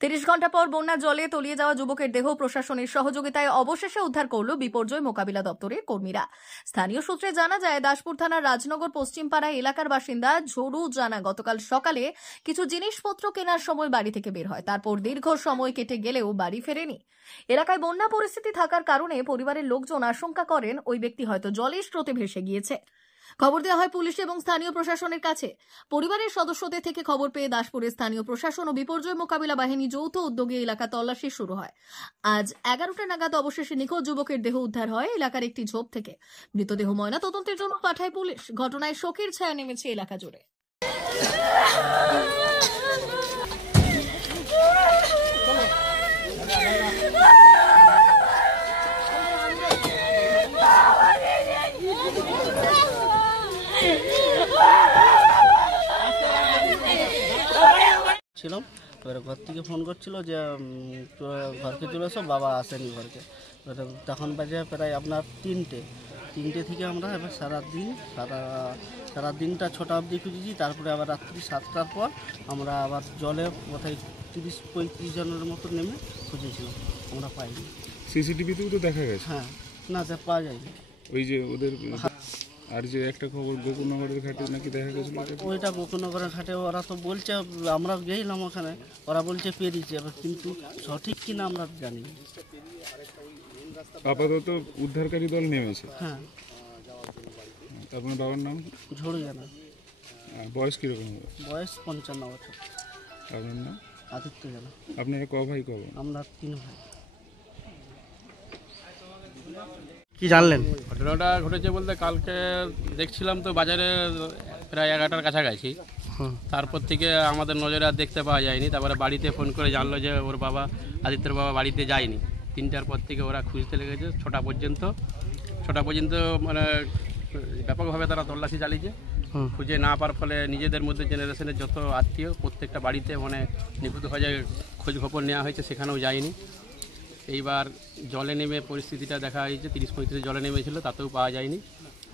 30 ঘন্টা পর বন্যার জলে তলিয়ে যাওয়া যুবকের দেহ প্রশাসনের সহযোগিতায় অবশেষে উদ্ধার করল বিপর্যয় মোকাবিলা দপ্তরের কর্মীরা। স্থানীয় সূত্রে জানা যায়, দাসপুর থানার রাজনগর পশ্চিমপাড়া এলাকার বাসিন্দা ঝড়ু জানা গতকাল সকালে কিছু জিনিসপত্র কেনার সময় বাড়ি থেকে বের হয়। তারপর দীর্ঘ সময় কেটে গেলেও বাড়ি ফেরেনি। এলাকায় বন্যা পরিস্থিতি থাকার কারণে পরিবারের লোকজন আশঙ্কা করেন ওই ব্যক্তি হয়তো জলের স্রোতে ভেসে গিয়েছে। খবর দেওয়া হয় পুলিশ এবং স্থানীয় প্রশাসনের কাছে। পরিবারের সদস্যদের থেকে খবর পেয়ে দাসপুরের স্থানীয় প্রশাসন ও বিপর্যয় মোকাবিলা বাহিনী যৌথ উদ্যোগে এলাকা তল্লাশি শুরু হয়। আজ 11টা নাগাদ অবশেষে নিখোঁজ যুবকের দেহ উদ্ধার হয় এলাকার একটি ঝোপ থেকে। মৃতদেহ ময়না তদন্তের জন্য পাঠায় পুলিশ। ঘটনায় শোকের ছায়া নেমেছে এলাকা জুড়ে। ছিলাম, এবারে ঘর থেকে ফোন করছিল যে ঘরকে চলে এসো, বাবা আসেনি ঘরকে। তখন বাজে প্রায় আপনার তিনটে থেকে আমরা এবার সারা দিনটা 6টা অবধি খুঁজেছি। তারপরে আবার রাত্রি 7টার পর আমরা আবার জলে কোথায় 30-35 জনের মতো নেমে খুঁজেছিলাম, আমরা পাইনি। সিসিটিভিতেও তো দেখা গেছে। হ্যাঁ, না যা পাওয়া যায়নি। ওই যে ওদের আর যে একটা খবর গোকুলনগরের ঘাটে নাকি দেখা গেছিল, ওইটা গোকুলনগরের ঘাটে ওরা তো বলছে, আমরা গেছিলাম ওখানে, ওরা বলছে পেরিয়েছে, কিন্তু সঠিক কিনা আমরা জানি। আপাতত উদ্ধারকারী দল নেমেছে। হ্যাঁ। আপনার বাবার নাম? ঝড়ু জানা। বয়স কিরকম হবে? বয়স 55 বছর। আপনার নাম? আদিত্য জানা। আপনারা ক ভাই ক বোন? আমরা 3 ভাই। কি জানলেন? ঘটনাটা ঘটেছে বলতে, কালকে দেখছিলাম তো বাজারে প্রায় 11টার কাছাকাছি। তারপর থেকে আমাদের নজরে আর দেখতে পাওয়া যায়নি। তারপরে বাড়িতে ফোন করে জানলো যে ওর বাবা, আদিত্যের বাবা বাড়িতে যায়নি। 3টার পর থেকে ওরা খুঁজতে লেগেছে 6টা পর্যন্ত মানে ব্যাপকভাবে তারা তল্লাশি চালিয়েছে। খুঁজে না পাওয়ার ফলে নিজেদের মধ্যে জেনারেশনের যত আত্মীয় প্রত্যেকটা বাড়িতে মানে নিখুঁত হয়ে যায় খোঁজ খবর নেওয়া হয়েছে, সেখানেও যায়নি। এইবার জলে নেমে পরিস্থিতিটা দেখা হয়েছে, 30-35 জলে নেমেছিল, তাতেও পাওয়া যায়নি।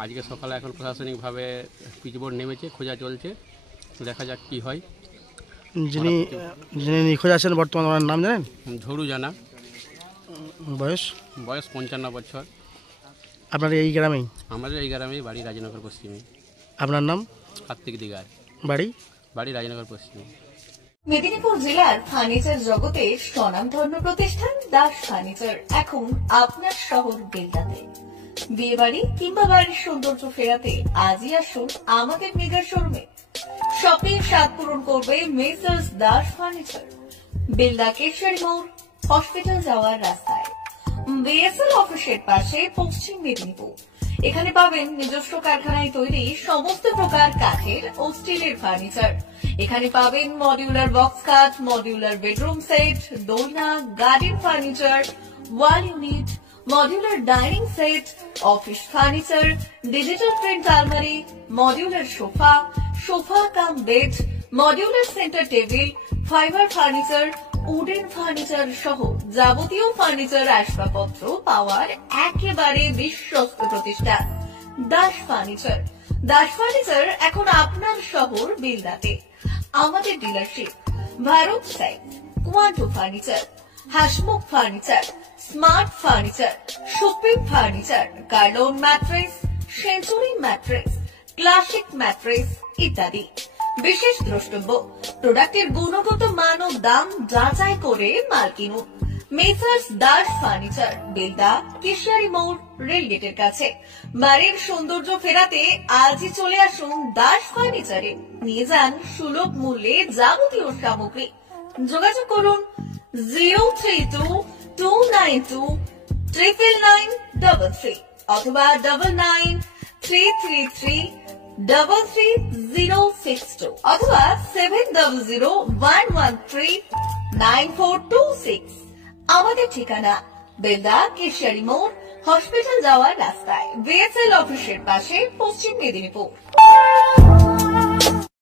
আজকে সকালে এখন প্রশাসনিকভাবে পিচবোর্ড নেমেছে, খোঁজা চলছে, দেখা যাক কি হয়। যিনি নিখোঁজ আছেন বর্তমানে, ওনার নাম জানেন? ঝড়ু জানা। বয়স 55 বছর। আপনার এই গ্রামেই? আমাদের এই গ্রামেই বাড়ি, রাজনগর পশ্চিমে। আপনার নাম? কার্তিক দিগার। বাড়ি রাজনগর পশ্চিমে। মেদিনীপুর জেলার ফার্নিচার জগতে স্বনামধন্য প্রতিষ্ঠান দাস ফার্নিচার এখন আপনার শহর বেলদাতে। বিয়ে বাড়ি কিংবা বাড়ির সৌন্দর্য ফেরাতে আজই আসুন আমাদের মেগা শোরুমে। শপিং স্বাদ পূরণ করবে মেসার্স দাস ফার্নিচার, বেলদা কেশরী মোড়, হসপিটাল যাওয়ার রাস্তায়, বিএসএল অফিসের পাশে, পশ্চিম মেদিনীপুর। এখানে পাবেন নিজস্ব কারখানায় তৈরি সমস্ত প্রকার কাঠের ও স্টিলের ফার্নিচার। এখানে পাবেন modular box cut, modular bedroom set, দোলনা, garden furniture, wall unit, modular dining set, office furniture, digital print আলমারি, modular sofa cum bed, modular centre table, fibre furniture, wooden furniture সহ যাবতীয় ফার্নিচার আসবাবপত্র পাওয়ার একেবারে বিশ্বস্ত প্রতিষ্ঠান দাস ফার্নিচার। দাস ফার্নিচার এখন আপনার শহর বেলদাতে। আমাদের dealership Bharat side, Quanto furniture, Hasmukh furniture, smart furniture, supreme furniture, Kurlon mattress, century mattress, classic mattress ইত্যাদি। বিশেষ দ্রষ্টব্য, প্রোডাক্টের গুণগত মান ও দাম যাচাই করে মাল কিনুন। মেসার্স দাস ফার্নিচার, বেলদা কেশরী মোড়, রেলগেটের কাছে। বাড়ির সৌন্দর্য ফেরাতে আজই চলে আসুন দাস ফার্নিচারে। নিয়ে যান সুলভ মূল্যে যাবতীয় সামগ্রী। যোগাযোগ করুন 032-292-99933 অথবা 99-333-33062 অথবা 7001139426। আমাদের ঠিকানা বেলদা কেশরী মোড়, হসপিটাল যাওয়ার রাস্তায়, বিএসএল অফিসের পাশে, পশ্চিম মেদিনীপুর।